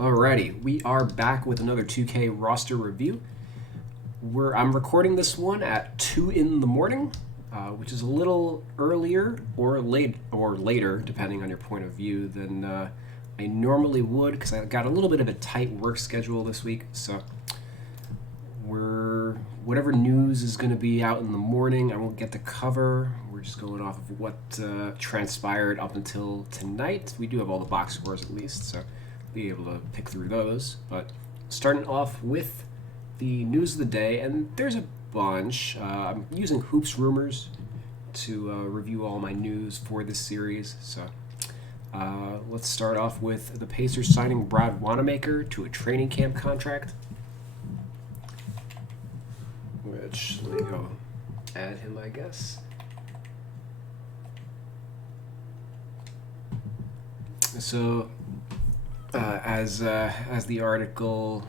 Alrighty, we are back with another 2K roster review. I'm recording this one at 2 in the morning, which is a little earlier or later, depending on your point of view, than I normally would, because I got a little bit of a tight work schedule this week. So whatever news is going to be out in the morning, I won't get to cover. We're just going off of what transpired up until tonight. We do have all the box scores at least, so be able to pick through those. But starting off with the news of the day, and there's a bunch. I'm using Hoops Rumors to review all my news for this series. So let's start off with the Pacers signing Brad Wanamaker to a training camp contract. Which, let me go add him, I guess. So, as the article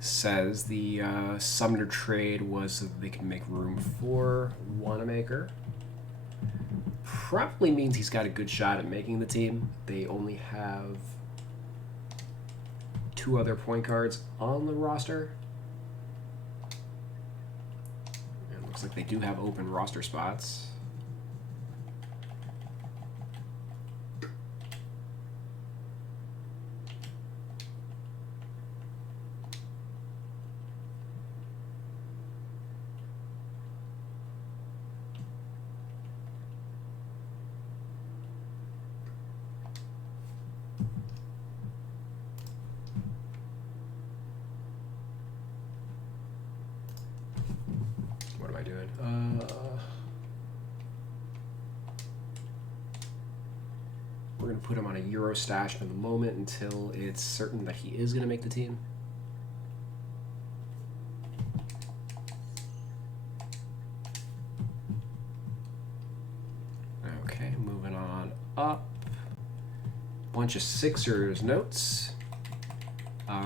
says, the Sumner trade was so that they can make room for Wanamaker. Probably means he's got a good shot at making the team. They only have 2 other point guards on the roster. It looks like they do have open roster spots. What am I doing? We're going to put him on a Euro stash for the moment until it's certain that he is going to make the team. Okay, moving on up. Bunch of Sixers notes.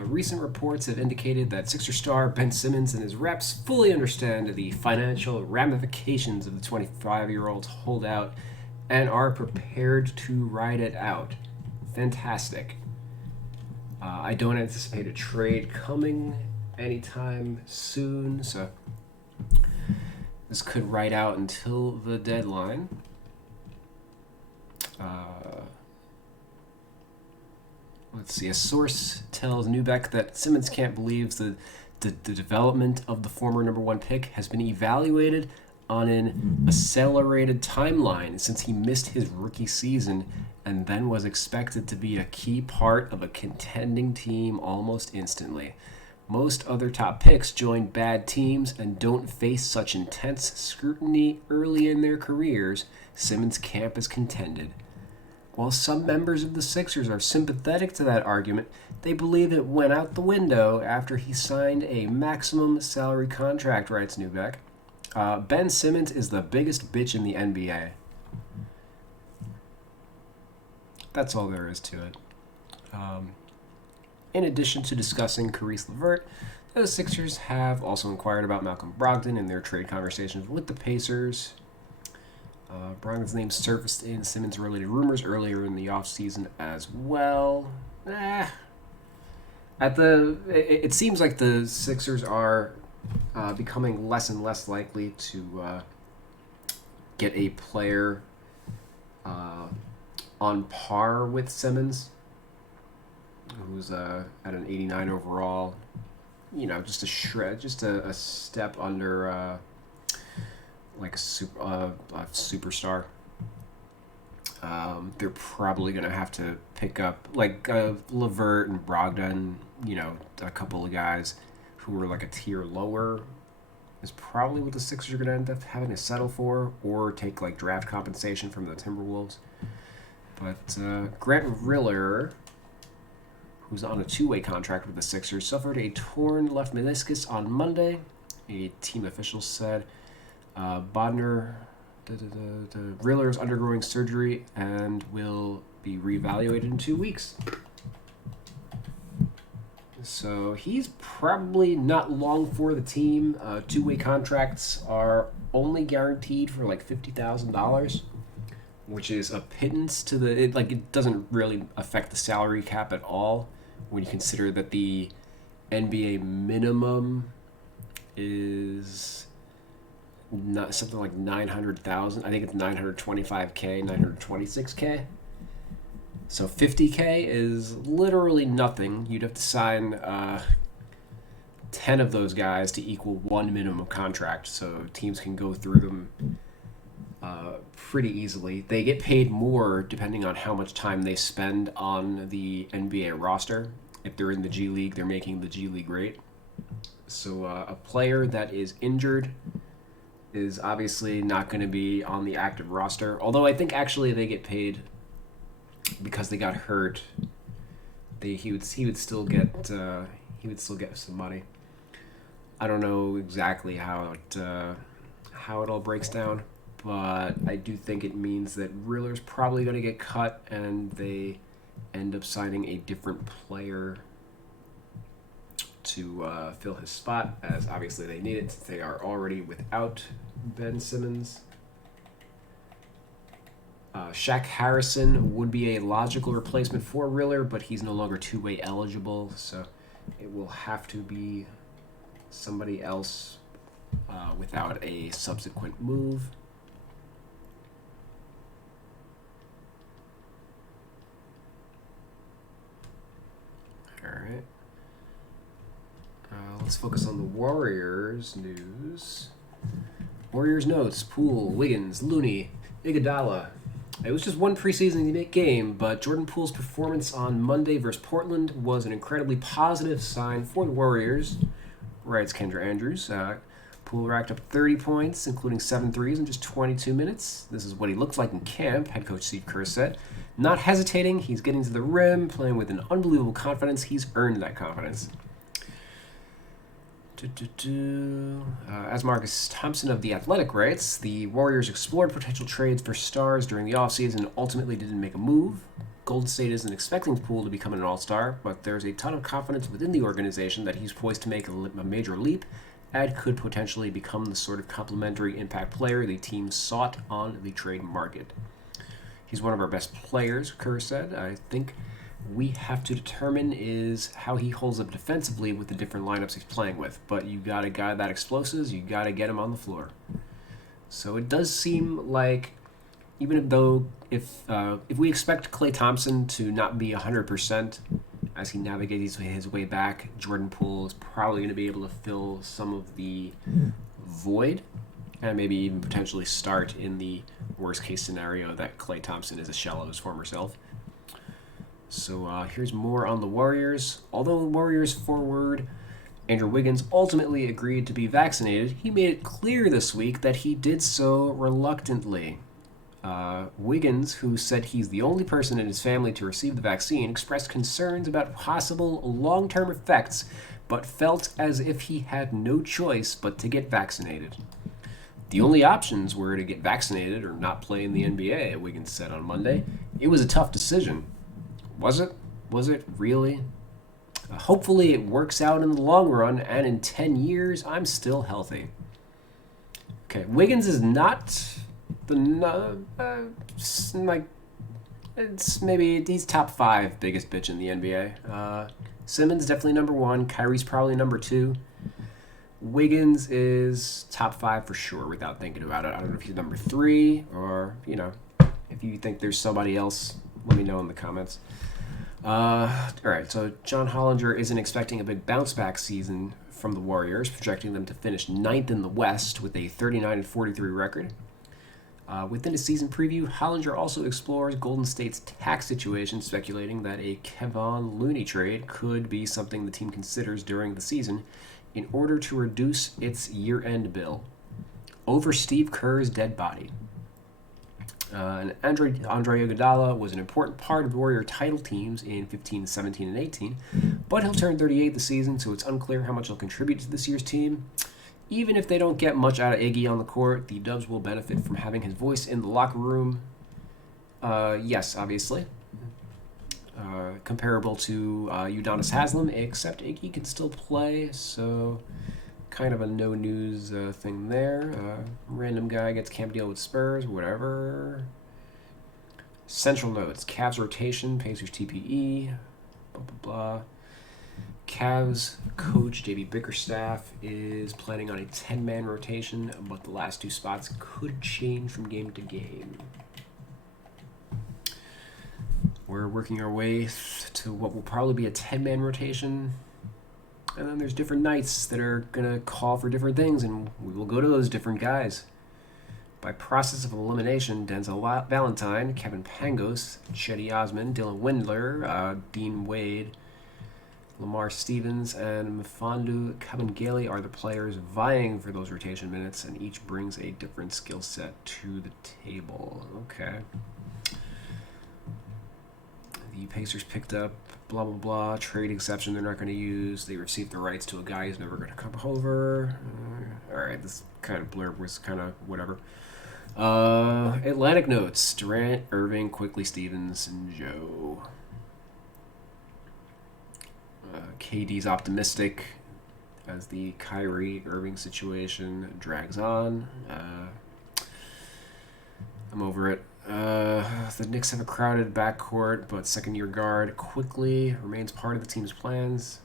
Recent reports have indicated that Sixer star Ben Simmons and his reps fully understand the financial ramifications of the 25-year-old's holdout and are prepared to ride it out. Fantastic. I don't anticipate a trade coming anytime soon, so this could ride out until the deadline. Let's see. A source tells Newbeck that Simmons can't believe the development of the former number 1 pick has been evaluated on an accelerated timeline since he missed his rookie season and then was expected to be a key part of a contending team almost instantly. Most other top picks join bad teams and don't face such intense scrutiny early in their careers, Simmons' camp has contended. While some members of the Sixers are sympathetic to that argument, they believe it went out the window after he signed a maximum salary contract, writes Newbeck. Ben Simmons is the biggest bitch in the NBA. That's all there is to it. In addition to discussing Caris LeVert, the Sixers have also inquired about Malcolm Brogdon in their trade conversations with the Pacers. Brogdon's name surfaced in Simmons-related rumors earlier in the offseason as well. It seems like the Sixers are becoming less and less likely to get a player on par with Simmons, who's at an 89 overall. You know, just a step under like a superstar. They're probably going to have to pick up like LeVert and Brogdon, you know, a couple of guys who are like a tier lower is probably what the Sixers are going to end up having to settle for or take like draft compensation from the Timberwolves. But Grant Riller, who's on a 2-way contract with the Sixers, suffered a torn left meniscus on Monday, a team official said. Bodner, Riller is undergoing surgery and will be reevaluated in 2 weeks. So he's probably not long for the team. 2-way contracts are only guaranteed for like $50,000. which is a pittance to it doesn't really affect the salary cap at all when you consider that the NBA minimum is not something like 900,000. I think it's 925K, 926K. So 50K is literally nothing. You'd have to sign 10 of those guys to equal one minimum contract, so teams can go through them pretty easily. They get paid more depending on how much time they spend on the NBA roster. If they're in the G League, they're making the G League rate. So a player that is injured is obviously not going to be on the active roster. Although I think actually they get paid because they got hurt. He would still get some money. I don't know exactly how it all breaks down, but I do think it means that Riller's probably going to get cut, and they end up signing a different player to fill his spot, as obviously they need it since they are already without Ben Simmons. Shaq Harrison would be a logical replacement for Riller, but he's no longer two-way eligible, so it will have to be somebody else without a subsequent move. All right. Let's focus on the Warriors news. Warriors notes: Poole, Wiggins, Looney, Iguodala. It was just one preseason game, but Jordan Poole's performance on Monday versus Portland was an incredibly positive sign for the Warriors, writes Kendra Andrews. Poole racked up 30 points, including 7 threes in just 22 minutes. This is what he looks like in camp, head coach Steve Kerr said. Not hesitating, he's getting to the rim, playing with an unbelievable confidence. He's earned that confidence. As Marcus Thompson of The Athletic writes, the Warriors explored potential trades for stars during the offseason and ultimately didn't make a move. Golden State isn't expecting Poole to become an all-star, but there's a ton of confidence within the organization that he's poised to make a major leap and could potentially become the sort of complementary impact player the team sought on the trade market. He's one of our best players, Kerr said. I think we have to determine is how he holds up defensively with the different lineups he's playing with. But you got a guy that explosives, you got to get him on the floor. So it does seem like, even though if we expect Klay Thompson to not be 100% as he navigates his way back, Jordan Poole is probably going to be able to fill some of the void and maybe even potentially start in the worst case scenario that Klay Thompson is a shell of his former self. So here's more on the Warriors. Although the Warriors forward Andrew Wiggins ultimately agreed to be vaccinated, he made it clear this week that he did so reluctantly. Wiggins, who said he's the only person in his family to receive the vaccine, expressed concerns about possible long-term effects, but felt as if he had no choice but to get vaccinated. The only options were to get vaccinated or not play in the NBA, Wiggins said on Monday. It was a tough decision. Was it? Was it really? Hopefully it works out in the long run, and in 10 years, I'm still healthy. Okay, Wiggins is not it's maybe he's top 5 biggest bitch in the NBA. Simmons definitely number 1. Kyrie's probably number 2. Wiggins is top 5 for sure without thinking about it. I don't know if he's number 3 or, if you think there's somebody else, let me know in the comments. All right, so John Hollinger isn't expecting a big bounce-back season from the Warriors, projecting them to finish 9th in the West with a 39-43 record. Within a season preview, Hollinger also explores Golden State's tax situation, speculating that a Kevon Looney trade could be something the team considers during the season in order to reduce its year-end bill over Steve Kerr's dead body. And Andre Iguodala was an important part of Warrior title teams in 15, 17, and 18, but he'll turn 38 this season, so it's unclear how much he'll contribute to this year's team. Even if they don't get much out of Iggy on the court, the Dubs will benefit from having his voice in the locker room. Yes, obviously. Comparable to Udonis Haslem, except Iggy can still play, so kind of a no-news thing there. Random guy gets camp deal with Spurs, whatever. Central notes: Cavs rotation, Pacers TPE, blah blah blah. Cavs coach JB Bickerstaff is planning on a 10-man rotation, but the last two spots could change from game to game. We're working our way to what will probably be a 10-man rotation. And then there's different nights that are going to call for different things, and we will go to those different guys. By process of elimination, Denzel Valentine, Kevin Pangos, Chetty Osman, Dylan Windler, Dean Wade, Lamar Stevens, and Mfandu Kabengele are the players vying for those rotation minutes, and each brings a different skill set to the table. Okay. The Pacers picked up blah, blah, blah, trade exception they're not going to use. They received the rights to a guy who's never going to come over. All right, this kind of blurb was kind of whatever. Atlantic notes: Durant, Irving, Quickly, Stevens, and Joe. KD's optimistic as the Kyrie Irving situation drags on. I'm over it. The Knicks have a crowded backcourt, but second-year guard Quickly remains part of the team's plans.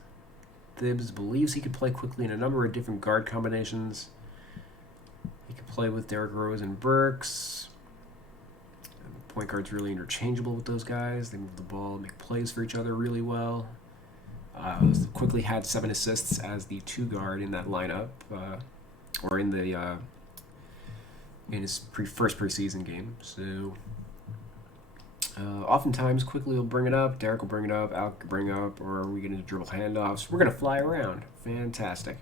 Thibs believes he could play Quickly in a number of different guard combinations. He could play with Derrick Rose and Burks. And the point guard's really interchangeable with those guys. They move the ball, make plays for each other really well. Quickly had 7 assists as the 2 guard in that lineup, or in the in his first preseason game. So oftentimes Quickly will bring it up, Derek will bring it up, Al can bring it up, or we get into dribble handoffs. We're gonna fly around. Fantastic.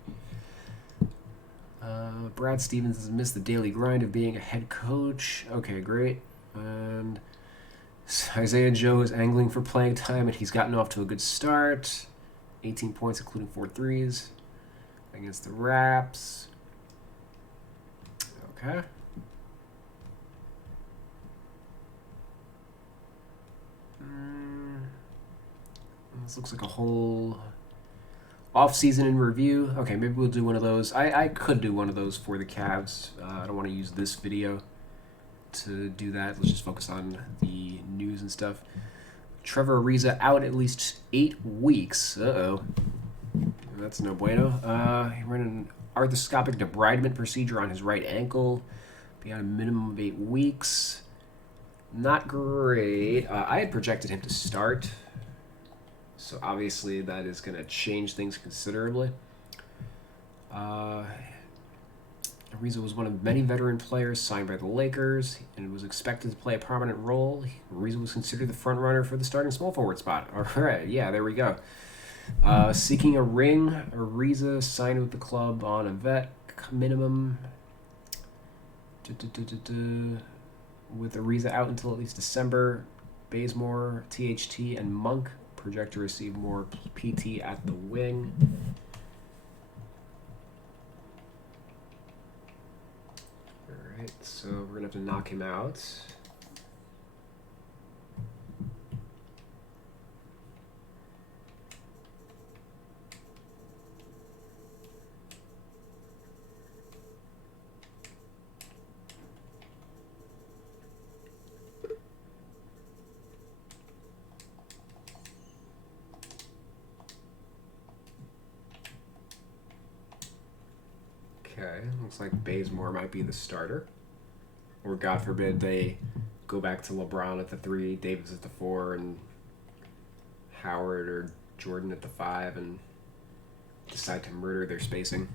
Brad Stevens has missed the daily grind of being a head coach. Okay, great. And Isaiah Joe is angling for playing time, and he's gotten off to a good start. 18 points, including 4 threes against the Raps. Okay. This looks like a whole off-season in review. Okay, maybe we'll do one of those. I could do one of those for the Cavs. I don't want to use this video to do that. Let's just focus on the news and stuff. Trevor Ariza out at least 8 weeks. Uh-oh. That's no bueno. He ran an arthroscopic debridement procedure on his right ankle. Be out a minimum of 8 weeks. Not great. I had projected him to start, so obviously that is going to change things considerably. Ariza was one of many veteran players signed by the Lakers and was expected to play a prominent role. Ariza was considered the front runner for the starting small forward spot. All right, yeah, there we go. Seeking a ring, Ariza signed with the club on a vet minimum. With Ariza out until at least December, Bazemore, THT, and Monk project to receive more PT at the wing. Alright, so we're going to have to knock him out. Okay, looks like Bazemore might be the starter. Or God forbid they go back to LeBron at the 3, Davis at the 4, and Howard or Jordan at the 5, and decide to murder their spacing.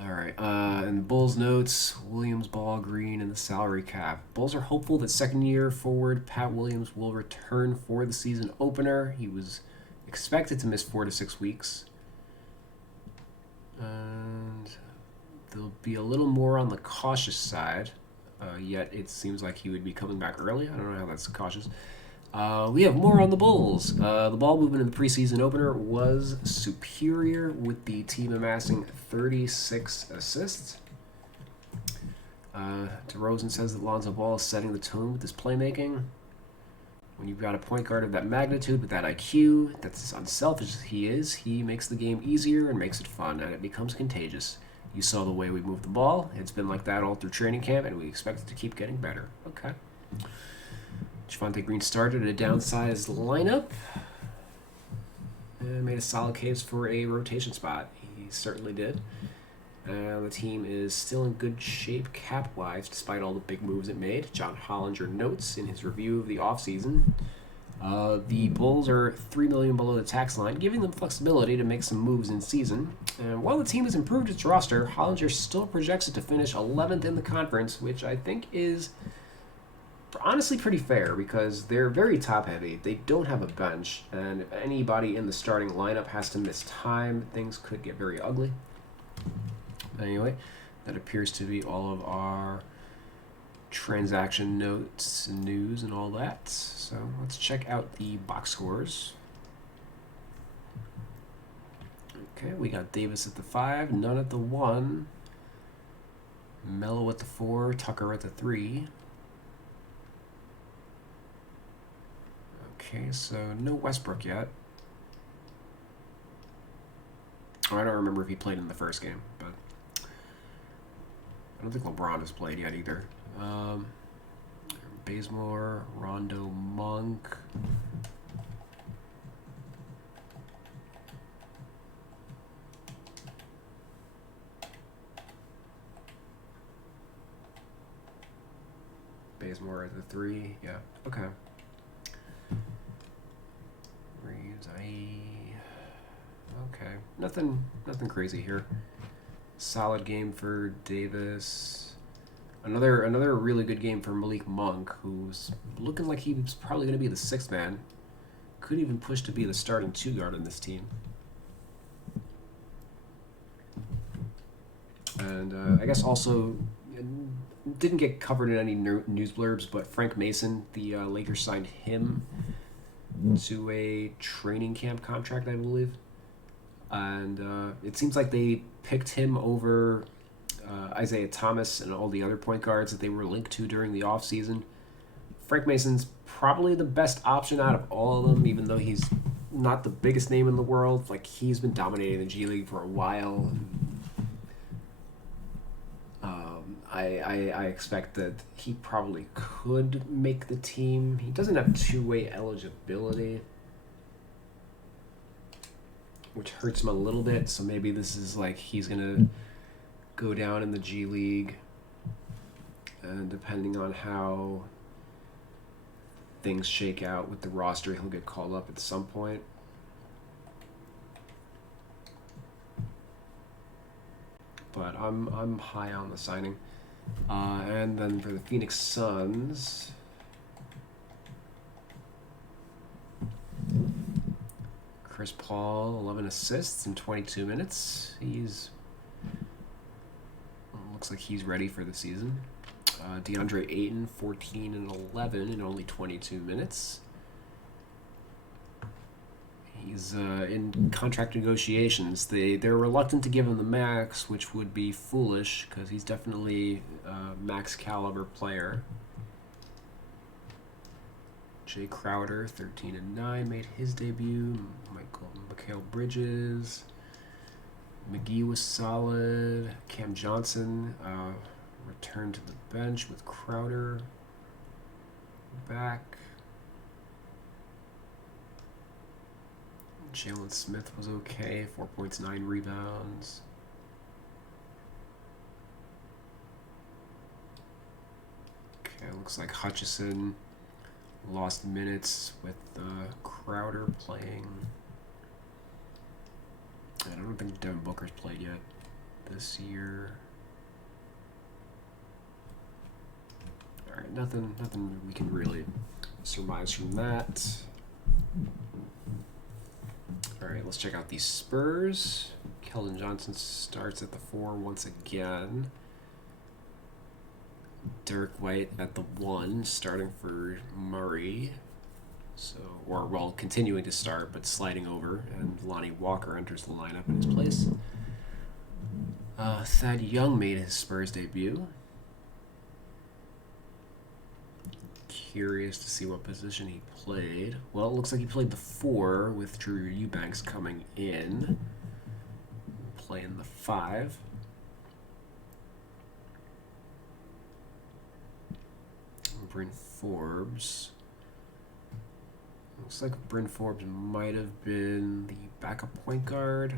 Alright, and Bulls notes, Williams, Ball, Green, and the salary cap. Bulls are hopeful that second-year forward Pat Williams will return for the season opener. He was expected to miss 4 to 6 weeks. And there'll be a little more on the cautious side, yet it seems like he would be coming back early. I don't know how that's cautious. We have more on the Bulls. The ball movement in the preseason opener was superior, with the team amassing 36 assists. DeRozan says that Lonzo Ball is setting the tone with his playmaking. When you've got a point guard of that magnitude with that IQ, that's as unselfish as he is, he makes the game easier and makes it fun, and it becomes contagious. You saw the way we moved the ball. It's been like that all through training camp, and we expect it to keep getting better. Okay. Javonte Green started a downsized lineup and made a solid case for a rotation spot. He certainly did. The team is still in good shape cap-wise, despite all the big moves it made. John Hollinger notes in his review of the offseason, the Bulls are $3 million below the tax line, giving them flexibility to make some moves in season. And while the team has improved its roster, Hollinger still projects it to finish 11th in the conference, which I think is honestly pretty fair because they're very top-heavy. They don't have a bench, and if anybody in the starting lineup has to miss time, things could get very ugly. Anyway, that appears to be all of our transaction notes and news and all that. So let's check out the box scores. Okay, we got Davis at the 5, Nunn at the 1, Melo at the 4, Tucker at the 3. Okay, so no Westbrook yet. Oh, I don't remember if he played in the first game, but I don't think LeBron has played yet either. Bazemore, Rondo, Monk. Bazemore at the 3, yeah, okay. Reeves, okay, nothing crazy here. Solid game for Davis. Another really good game for Malik Monk, who's looking like he was probably going to be the 6th man. Could even push to be the starting 2 guard on this team. And I guess also didn't get covered in any news blurbs, but Frank Mason, the Lakers signed him to a training camp contract, I believe. And it seems like they picked him over Isaiah Thomas and all the other point guards that they were linked to during the offseason. Frank Mason's probably the best option out of all of them, even though he's not the biggest name in the world. Like, he's been dominating the G League for a while. I expect that he probably could make the team. He doesn't have two-way eligibility, which hurts him a little bit. So maybe this is like he's going to go down in the G League, and depending on how things shake out with the roster, he'll get called up at some point. But I'm high on the signing. And then for the Phoenix Suns, Chris Paul, 11 assists in 22 minutes. Looks like he's ready for the season. DeAndre Ayton, 14 and 11 in only 22 minutes. He's in contract negotiations. They're reluctant to give him the max, which would be foolish because he's definitely a max caliber player. Jay Crowder, 13 and 9, made his debut. Mikal Bridges. McGee was solid. Cam Johnson returned to the bench with Crowder back. Jalen Smith was okay, 4 points, 9 rebounds. Okay, looks like Hutchison lost minutes with Crowder playing. And I don't think Devin Booker's played yet this year. All right, nothing we can really surmise from that. All right, let's check out the Spurs. Keldon Johnson starts at the 4 once again. Derek White at the 1, starting for Murray. Continuing to start, but sliding over, and Lonnie Walker enters the lineup in his place. Thad Young made his Spurs debut. Curious to see what position he played. Well, it looks like he played the 4 with Drew Eubanks coming in. Playing the 5. Bryn Forbes. Looks like Bryn Forbes might have been the backup point guard,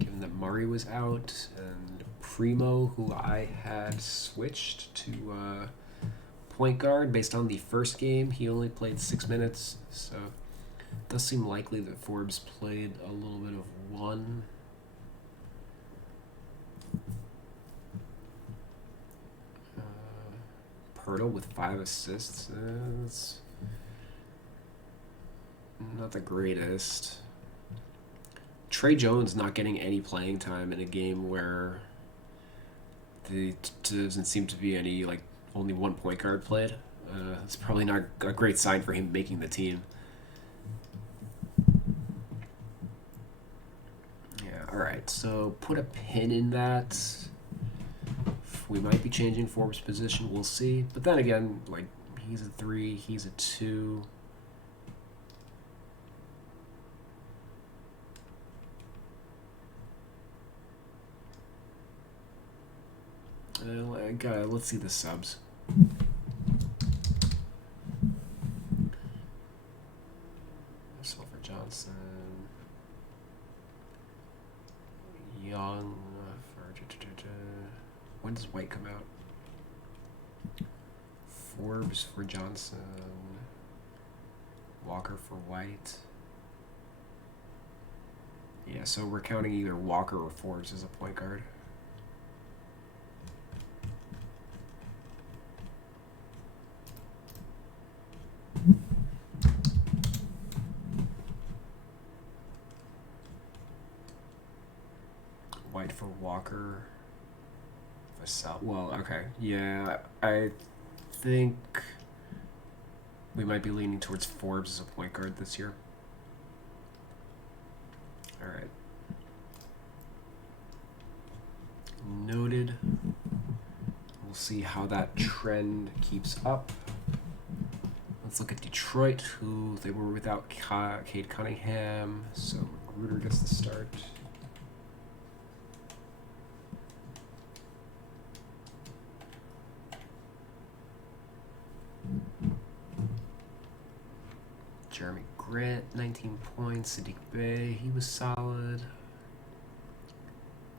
given that Murray was out, and Primo, who I had switched to point guard based on the first game. He only played 6 minutes, so it does seem likely that Forbes played a little bit of one. Pirtle with 5 assists. That's not the greatest. Trey Jones not getting any playing time in a game where there doesn't seem to be any, like, only one point guard played. It's probably not a great sign for him making the team. Yeah, alright, so put a pin in that. We might be changing Forbes' position, we'll see. But then again, like, he's a 3, he's a 2. Let's see the subs. Sulfur Johnson. Young. When does White come out? Forbes for Johnson. Walker for White. Yeah, so we're counting either Walker or Forbes as a point guard. White for Walker. Well, okay. Yeah, I think we might be leaning towards Forbes as a point guard this year. All right. Noted. We'll see how that trend keeps up. Let's look at Detroit, who they were without Cade Cunningham, so Magruder gets the start. Jeremy Grant, 19 points. Sadiq Bey, he was solid.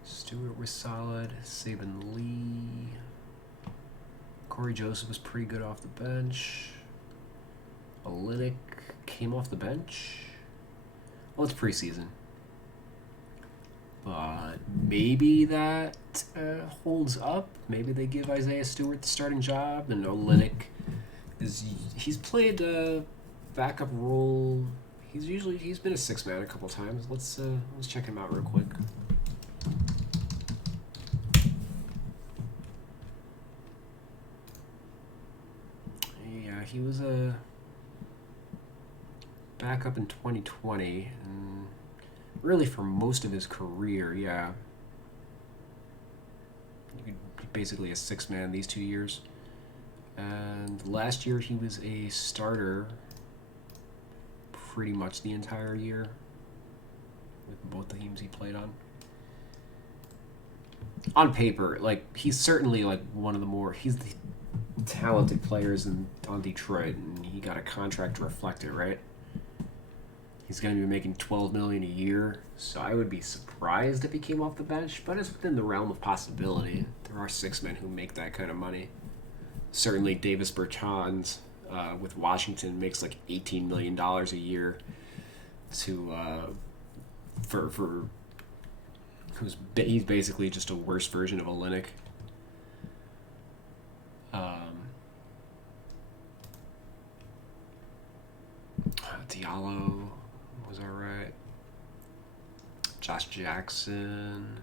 Stewart was solid. Saban Lee. Corey Joseph was pretty good off the bench. Olynyk came off the bench. Well, it's preseason. But maybe that holds up. Maybe they give Isaiah Stewart the starting job, and Olynyk he's played backup role. He's been a 6-man a couple times. Let's check him out real quick. Yeah, he was a backup in 2020, and really for most of his career, yeah. Basically a 6-man these 2 years. And last year he was a starter pretty much the entire year with both the teams he played on. On paper, like, he's certainly like he's the talented players on Detroit, and he got a contract to reflect it, right? He's going to be making $12 million a year, so I would be surprised if he came off the bench, but it's within the realm of possibility. There are 6 men who make that kind of money. Certainly Davis Bertans with Washington makes like $18 million a year he's basically just a worse version of Olynyk. Diallo was alright. Josh Jackson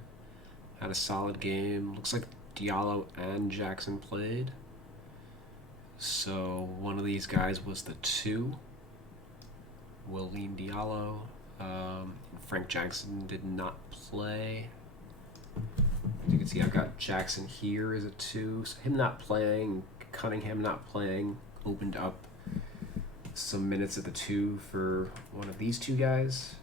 had a solid game. Looks like Diallo and Jackson played. So one of these guys was the 2. William Diallo. Frank Jackson did not play. As you can see, I've got Jackson here as a 2. So him not playing, Cunningham not playing, opened up some minutes at the 2 for one of these 2 guys.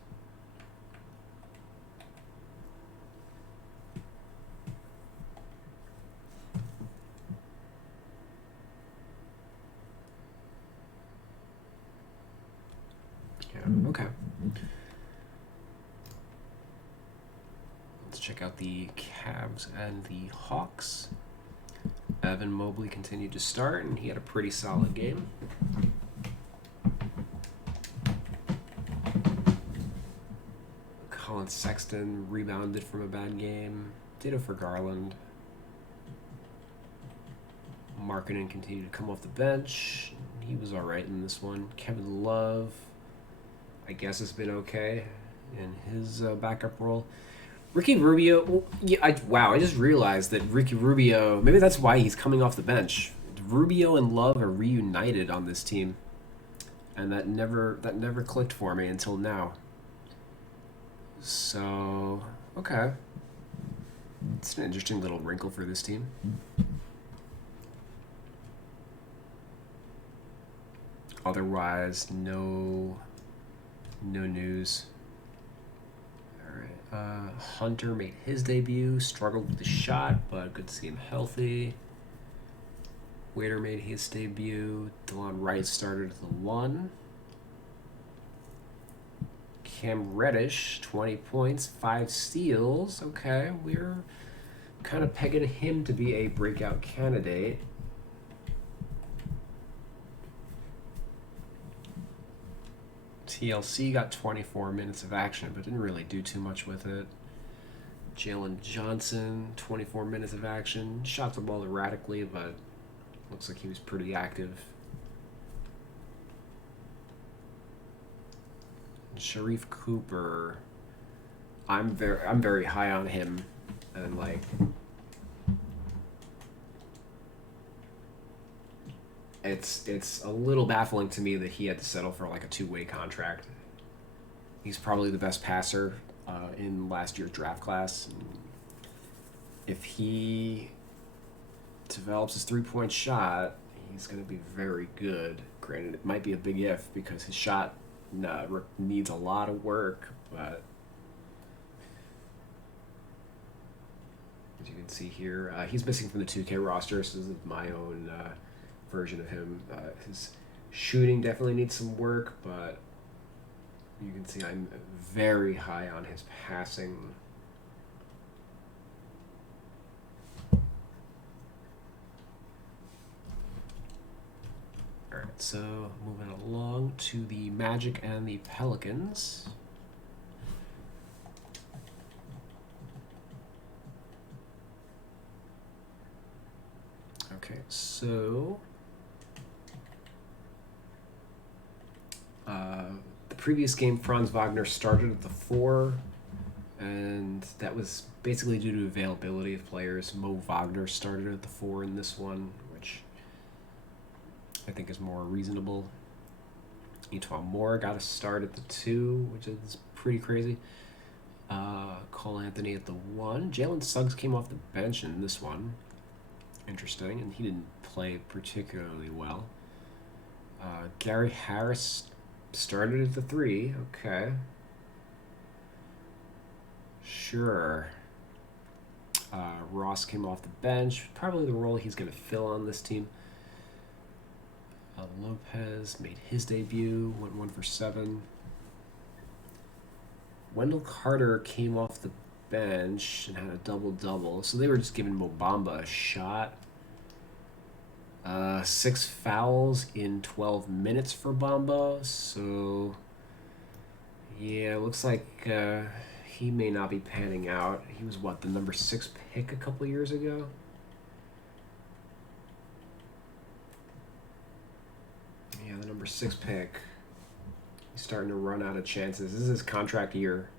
Okay. Let's check out the Cavs and the Hawks. Evan Mobley continued to start, and he had a pretty solid game. Colin Sexton rebounded from a bad game. Ditto for Garland. Markkanen continued to come off the bench. He was all right in this one. Kevin Love, I guess, has been okay in his backup role. Ricky Rubio, I just realized that Ricky Rubio, maybe that's why he's coming off the bench. Rubio and Love are reunited on this team, and that never clicked for me until now. So, okay. It's an interesting little wrinkle for this team. Otherwise, no news. All right. Hunter made his debut. Struggled with the shot, but good to see him healthy. Waiter made his debut. DeLon Wright started at the 1. Cam Reddish, 20 points, 5 steals. Okay, we're kind of pegging him to be a breakout candidate. TLC got 24 minutes of action, but didn't really do too much with it. Jalen Johnson, 24 minutes of action. Shot the ball erratically, but looks like he was pretty active. Sharif Cooper, I'm very high on him, and like it's a little baffling to me that he had to settle for like a 2-way contract. He's probably the best passer in last year's draft class. If he develops his 3-point shot, he's going to be very good. Granted, it might be a big if because his shot needs a lot of work, but as you can see here, he's missing from the 2K roster, so this is my own version of him. His shooting definitely needs some work, but you can see I'm very high on his passing. Alright, so moving along to the Magic and the Pelicans. Okay, so the previous game, Franz Wagner started at the 4, and that was basically due to availability of players. Mo Wagner started at the 4 in this one, which I think is more reasonable. Etwan Moore got a start at the 2, which is pretty crazy. Cole Anthony at the 1. Jalen Suggs came off the bench in this one. Interesting, and he didn't play particularly well. Gary Harris started at the 3. Okay. Sure. Ross came off the bench. Probably the role he's going to fill on this team. Lopez made his debut, went 1 for 7. Wendell Carter came off the bench and had a double-double, so they were just giving Mo Bamba a shot. 6 fouls in 12 minutes for Bamba, so yeah, it looks like he may not be panning out. He was, the number 6 pick a couple years ago? Yeah, the number 6 pick. He's starting to run out of chances. This is his contract year.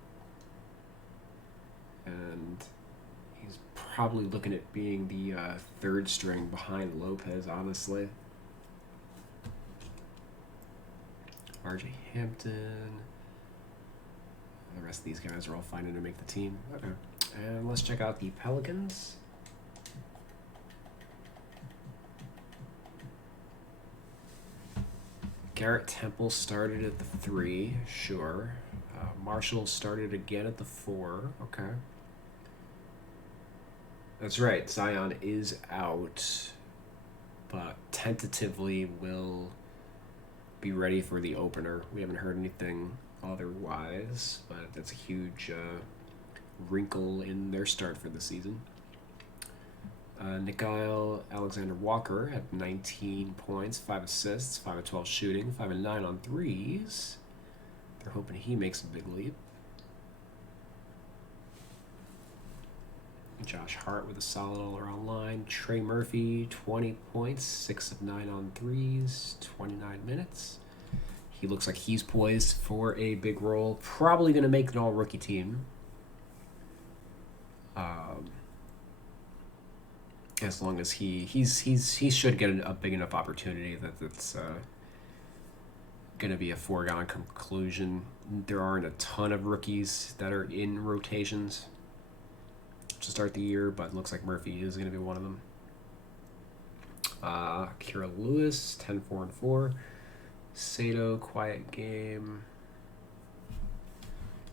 And he's probably looking at being the 3rd string behind Lopez, honestly. RJ Hampton. The rest of these guys are all fighting to make the team. Okay. And let's check out the Pelicans. Garrett Temple started at the 3, sure. Marshall started again at the 4, okay. That's right, Zion is out, but tentatively will be ready for the opener. We haven't heard anything otherwise, but that's a huge wrinkle in their start for the season. Mikhail Alexander Walker had 19 points, 5 assists, 5 of 12 shooting, 5 of 9 on threes. They're hoping he makes a big leap. Josh Hart with a solid all-around line. Trey Murphy, 20 points, 6 of 9 on threes, 29 minutes. He looks like he's poised for a big role. Probably going to make an all-rookie team. As long as he should get a big enough opportunity that's going to be a foregone conclusion. There aren't a ton of rookies that are in rotations to start the year, but it looks like Murphy is going to be one of them. Kira Lewis, 10, 4, and 4. Sato, quiet game.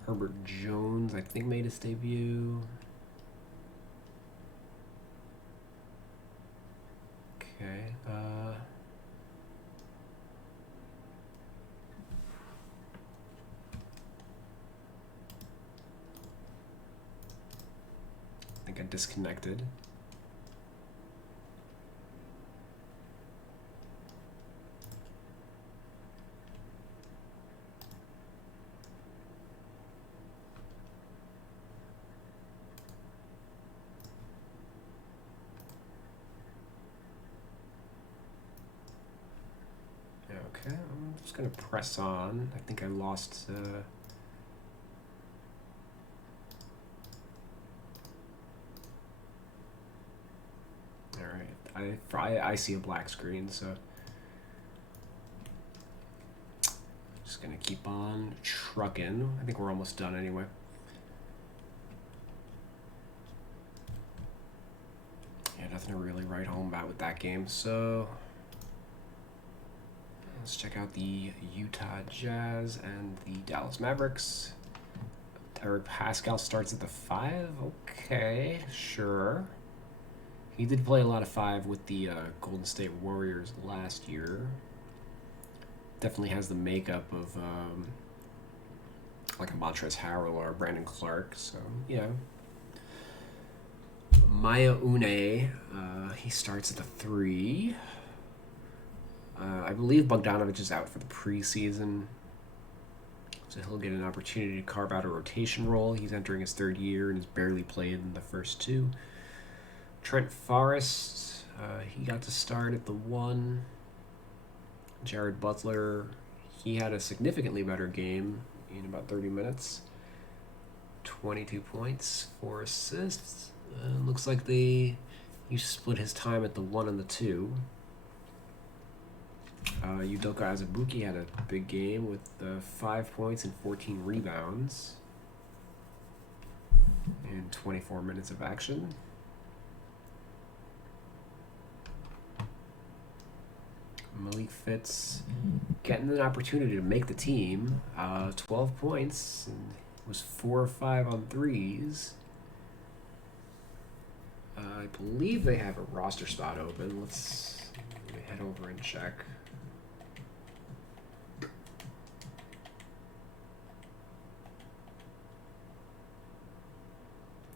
Herbert Jones, I think, made his debut. Okay. I think I disconnected. Okay, I'm just gonna press on. I think I lost. I see a black screen, so just gonna keep on trucking. I think we're almost done anyway. Yeah, nothing to really write home about with that game. So let's check out the Utah Jazz and the Dallas Mavericks. Eric Pascal starts at the 5. Okay, sure. He did play a lot of 5 with the Golden State Warriors last year. Definitely has the makeup of like a Montrezl Harrell or Brandon Clark. So, yeah. Maya Une, he starts at the 3. I believe Bogdanovic is out for the preseason, so he'll get an opportunity to carve out a rotation role. He's entering his 3rd year and has barely played in the first 2. Trent Forrest, he got to start at the 1. Jared Butler, he had a significantly better game in about 30 minutes. 22 points, 4 assists. Looks like he split his time at the 1 and the 2. Udoka Azubuike had a big game with 5 points and 14 rebounds in 24 minutes of action. Malik Fitz getting an opportunity to make the team. 12 points and was 4 or 5 on threes. I believe they have a roster spot open. Let me head over and check.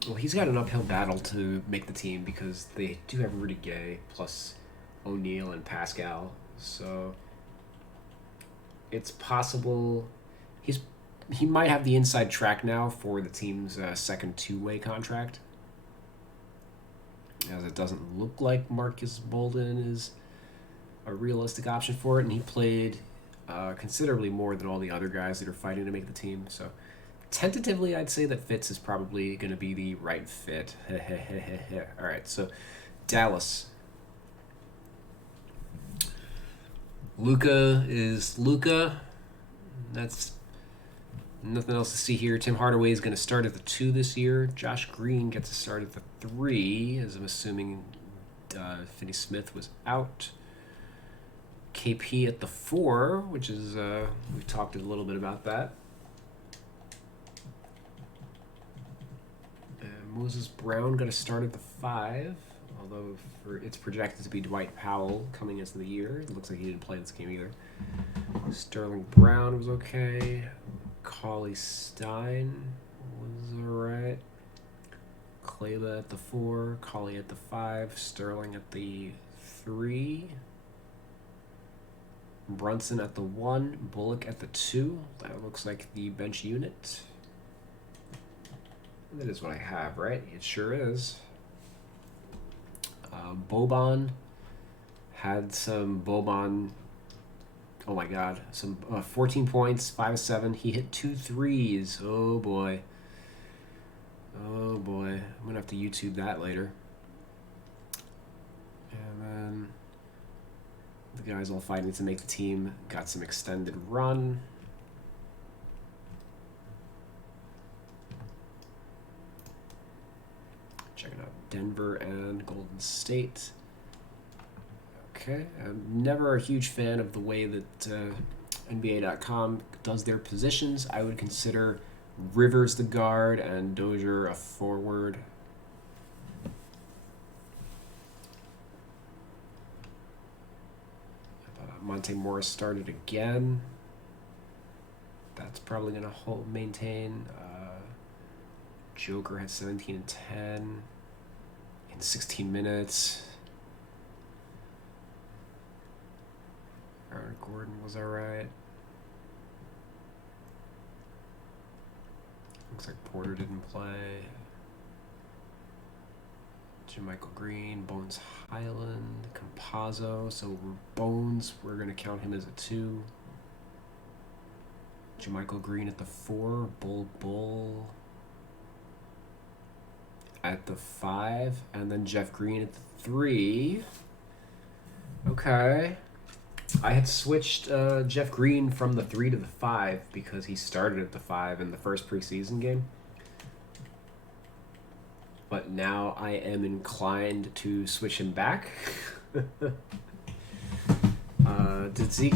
Well, he's got an uphill battle to make the team because they do have Rudy Gay plus O'Neal and Pascal. So it's possible he might have the inside track now for the team's second 2-way contract, as it doesn't look like Marcus Bolden is a realistic option for it, and he played considerably more than all the other guys that are fighting to make the team. So tentatively, I'd say that Fitz is probably going to be the right fit. All right, so Dallas. Luka is Luka. That's nothing else to see here. Tim Hardaway is going to start at the 2 this year. Josh Green gets to start at the 3, as I'm assuming Finney Smith was out. KP at the 4, which is, we've talked a little bit about that. Moses Brown going to start at the 5, Although it's projected to be Dwight Powell coming into the year. It looks like he didn't play this game either. Sterling Brown was okay. Cauley Stein was alright. Kleba at the 4, Cauley at the 5, Sterling at the 3, Brunson at the 1, Bullock at the 2. That looks like the bench unit. That is what I have, right? It sure is. Boban had some Boban. Oh my God! Some 14 points, 5 of 7. He hit 2 threes. Oh boy. Oh boy. I'm gonna have to YouTube that later. And then the guys all fighting to make the team got some extended run. Checking out Denver and Golden State. Okay, I'm never a huge fan of the way that NBA.com does their positions. I would consider Rivers the guard and Dozier a forward. Monte Morris started again. That's probably going to maintain. Joker had 17 and 10 in 16 minutes. Aaron Gordon was alright. Looks like Porter didn't play. Michael Green, Bones Highland, Campazzo. So Bones, we're going to count him as a 2. Michael Green at the 4. Bull at the 5. And then Jeff Green at the 3. Okay. I had switched Jeff Green from the 3 to the 5 because he started at the 5 in the first preseason game. But now I am inclined to switch him back. Did Zeke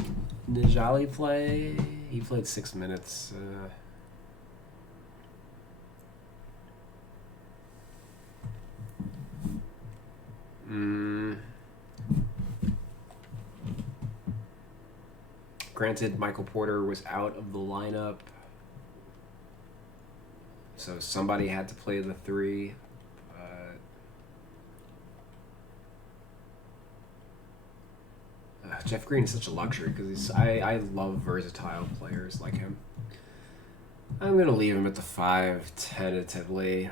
Nijali play? He played 6 minutes. Granted, Michael Porter was out of the lineup. So somebody had to play the 3. Jeff Green is such a luxury because I love versatile players like him. I'm going to leave him at the 5 tentatively.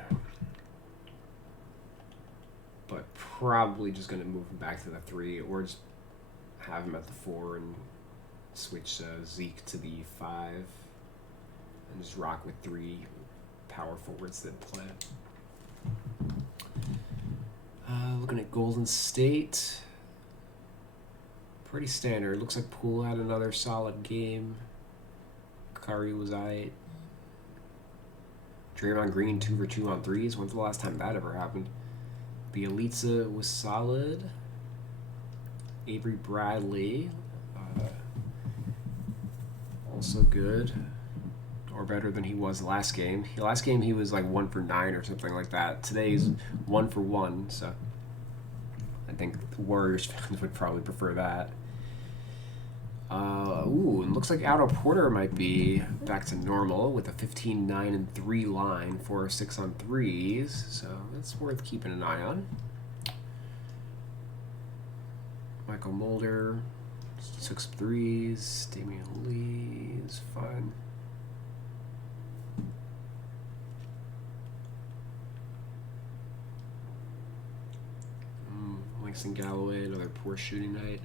But probably just going to move him back to the 3 or just have him at the 4 and switch Zeke to the 5 and just rock with 3 power forwards that play. Looking at Golden State. Pretty standard. Looks like Poole had another solid game. Curry was aight. Draymond Green 2 for 2 on threes. When's the last time that ever happened? Bielitsa was solid. Avery Bradley also good. Or better than he was last game. Last game he was like 1 for 9 or something like that. Today's 1 for 1, so I think the Warriors fans would probably prefer that. And looks like Otto Porter might be back to normal with a 15, 9, and 3 line, 4 or 6 on threes. So that's worth keeping an eye on. Michael Mulder took some threes. Damian Lee is fine. Langston Galloway, another poor shooting night.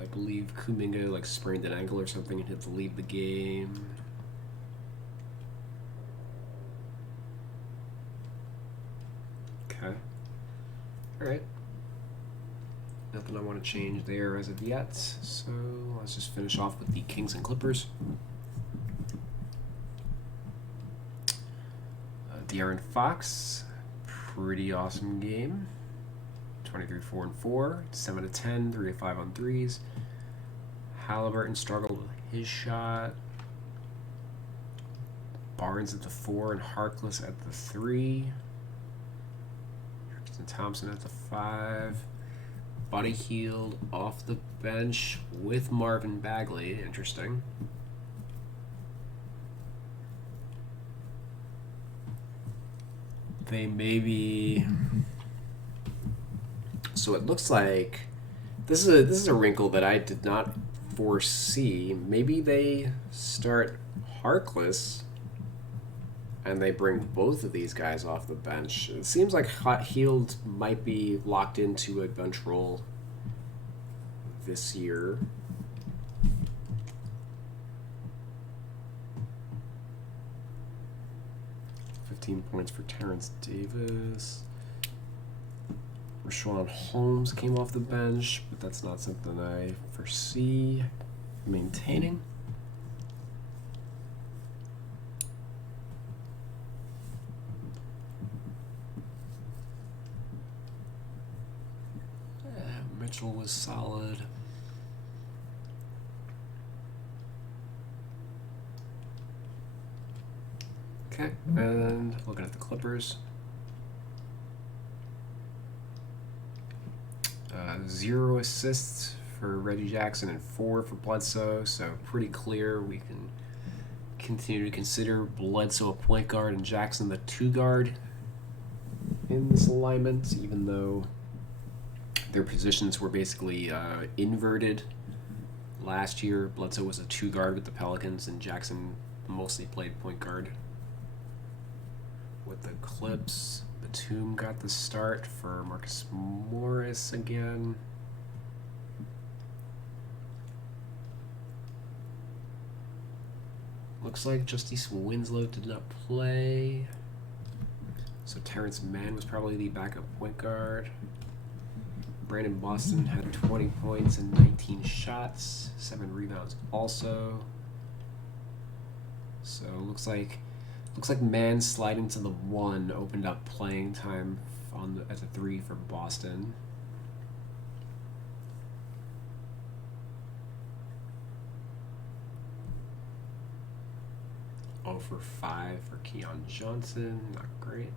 I believe Kuminga sprained an ankle or something and had to leave the game. Okay. Alright. Nothing I want to change there as of yet. So let's just finish off with the Kings and Clippers. De'Aaron Fox, pretty awesome game. 23, 4 and 4, 7 of 10, 3 of 5 on threes. Halliburton struggled with his shot. Barnes at the 4 and Harkless at the 3. Tristan Thompson at the 5. Buddy Hield off the bench with Marvin Bagley. Interesting. They maybe... So it looks like this is a wrinkle that I did not foresee. Maybe they start Harkless and they bring both of these guys off the bench. It seems like Hield might be locked into a bench role this year. Points for Terrence Davis. Rashawn Holmes came off the bench, but that's not something I foresee maintaining. Mitchell was solid. Okay, and looking at the Clippers. 0 assists for Reggie Jackson and 4 for Bledsoe, so pretty clear. We can continue to consider Bledsoe a point guard and Jackson the 2 guard in this alignment, even though their positions were basically inverted last year. Bledsoe was a 2 guard with the Pelicans, and Jackson mostly played point guard with the Clips. Batum got the start for Marcus Morris again. Looks like Justice Winslow did not play. So Terrence Mann was probably the backup point guard. Brandon Boston had 20 points and 19 shots, 7 rebounds also. So looks like Mann sliding to the 1 opened up playing time at the 3 for Boston. Oh for 5 for Keon Johnson, not great.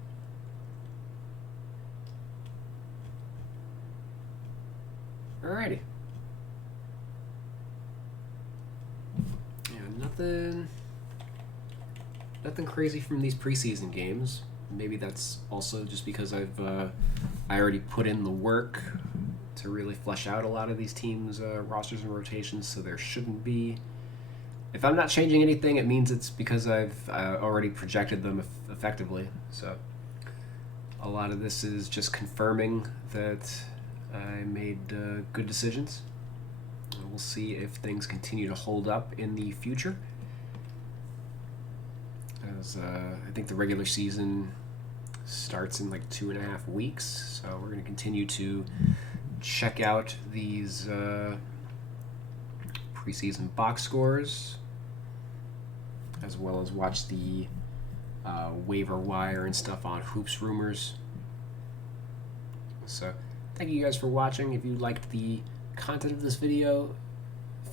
Alrighty. Yeah, nothing crazy from these preseason games. Maybe that's also just because I already put in the work to really flesh out a lot of these teams' rosters and rotations, so there shouldn't be. If I'm not changing anything, it means it's because I've already projected them effectively. So a lot of this is just confirming that I made good decisions. We'll see if things continue to hold up in the future. As I think the regular season starts in like 2.5 weeks, so we're going to continue to check out these preseason box scores, as well as watch the waiver wire and stuff on Hoops Rumors. So thank you guys for watching. If you liked the content of this video,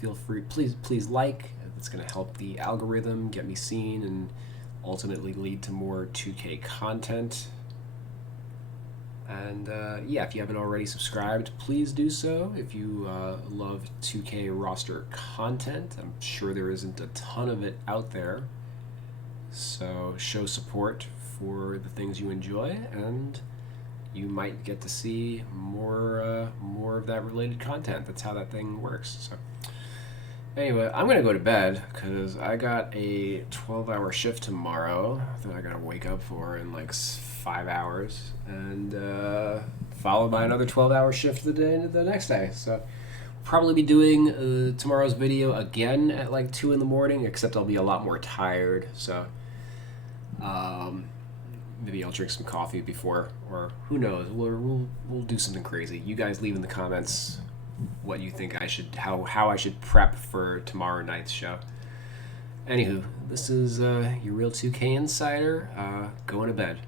feel free, please like. It's going to help the algorithm get me seen and ultimately lead to more 2K content. And yeah, if you haven't already subscribed, please do so. If you love 2K roster content, I'm sure there isn't a ton of it out there. So show support for the things you enjoy, and you might get to see more of that related content. That's how that thing works. So anyway, I'm going to go to bed because I got a 12-hour shift tomorrow that I got to wake up for in like 5 hours, and followed by another 12-hour shift the next day. So probably be doing tomorrow's video again at like 2 in the morning, except I'll be a lot more tired. So maybe I'll drink some coffee before, or who knows, we'll do something crazy. You guys leave in the comments what you think I should, how I should prep for tomorrow night's show. Anywho, this is your Real 2K Insider going to bed.